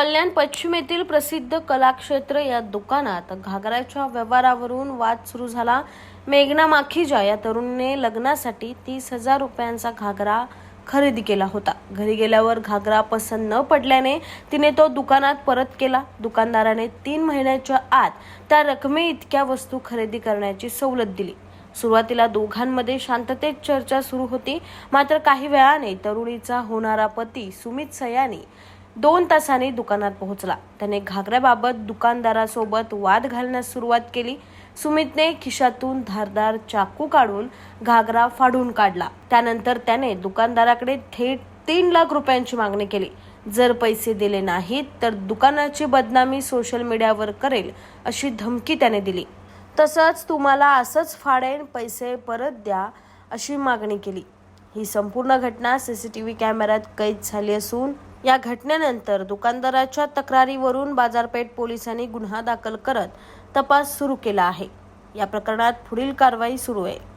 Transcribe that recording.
कल्याण पश्चिमेतील प्रसिद्ध कलाक्षेत्र या दुकानात घागराच्या व्यवहारावरून वाद सुरू झाला. मेघना माखीजा या तरुणीने लग्नासाठी तीस हजार रुपयांचा घागरा खरेदी केला होता. घरी गेल्यावर घागरा पसंत न पडल्याने तिने तो दुकानात परत केला. दुकानदाराने तीन महिन्याच्या आत त्या रकमे इतक्या वस्तू खरेदी करण्याची सवलत दिली. सुरुवातीला दोघांमध्ये शांततेत चर्चा सुरू होती. मात्र काही वेळाने तरुणीचा होणारा पती सुमित सयानी दोन तासांनी दुकानात पोहोचला. त्याने घागऱ्याबाबत दुकानदारासोबत वाद घालण्यास सुरुवात केली. सुमितने खिशातून धारदार चाकू काढून घागरा फाडून काढला. त्यानंतर त्याने दुकानदाराकडे थेट तीन लाख रुपयांची मागणी केली. जर पैसे दिले नाहीत तर दुकानाची बदनामी सोशल मीडियावर करेल अशी धमकी त्याने दिली. तसंच तुम्हाला असंच फाडेन पैसे परत द्या अशी मागणी केली. ही संपूर्ण घटना सीसीटीव्ही कॅमेऱ्यात कैद झाली असून या घटनेनंतर दुकानदाराच्या तक्रारीवरून बाजारपेठ पोलिसांनी गुन्हा दाखल करत तपास सुरू केला आहे. या प्रकरणात पुढील कारवाई सुरू आहे.